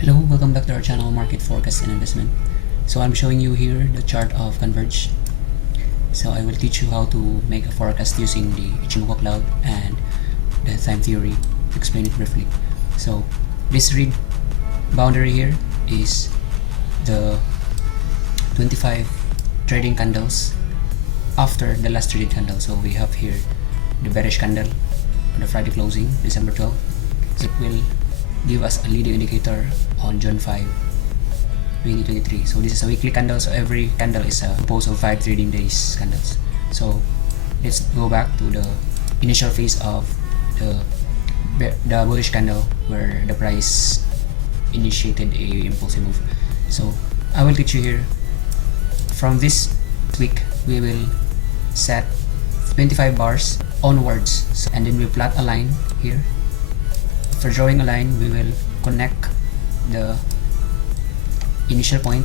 Hello, welcome back to our channel, Market Forecast and Investment. So I'm showing you here the chart of Converge. So I will teach you how to make a forecast using the Ichimoku cloud and the time theory to explain it briefly. So this read boundary here is the 25 trading candles after the last traded candle. So we have here the bearish candle on the Friday closing, December 12th. So it will give us a leading indicator on June 5, 2023. So this is a weekly candle, so every candle is composed of 5 trading days candles. So let's go back to the initial phase of the bullish candle where the price initiated a impulsive move. So I will teach you here. From this week we will set 25 bars onwards, and then we plot a line here. For drawing a line, we will connect the initial point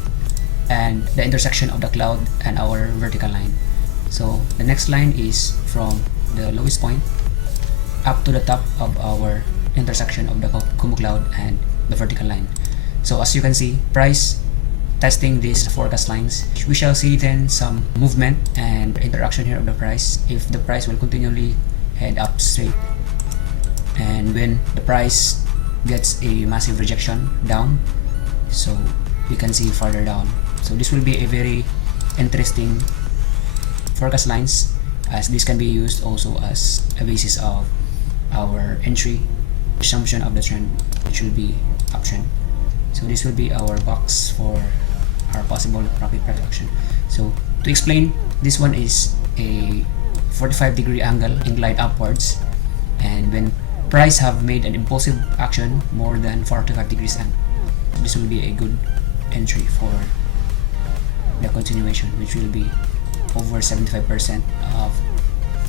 and the intersection of the cloud and our vertical line. So the next line is from the lowest point up to the top of our intersection of the Kumu cloud and the vertical line. So as you can see, price testing these forecast lines, we shall see then some movement and interaction here of the price if the price will continually head up straight. And when the price gets a massive rejection down, so we can see further down. So this will be a very interesting forecast lines, as this can be used also as a basis of our entry assumption of the trend, which will be uptrend. So this will be our box for our possible profit production. So to explain, this one is a 45-degree angle inclined upwards, and when price have made an impulsive action more than 45 degrees and this will be a good entry for the continuation, which will be over 75% of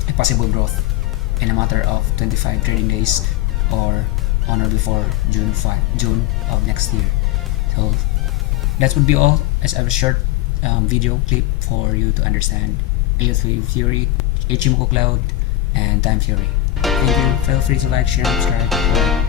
a possible growth in a matter of 25 trading days or on or before June of next year. So that would be all as a short video clip for you to understand yield theory, Ichimoku cloud, and time theory. Thank you. Feel free to like, share, and subscribe.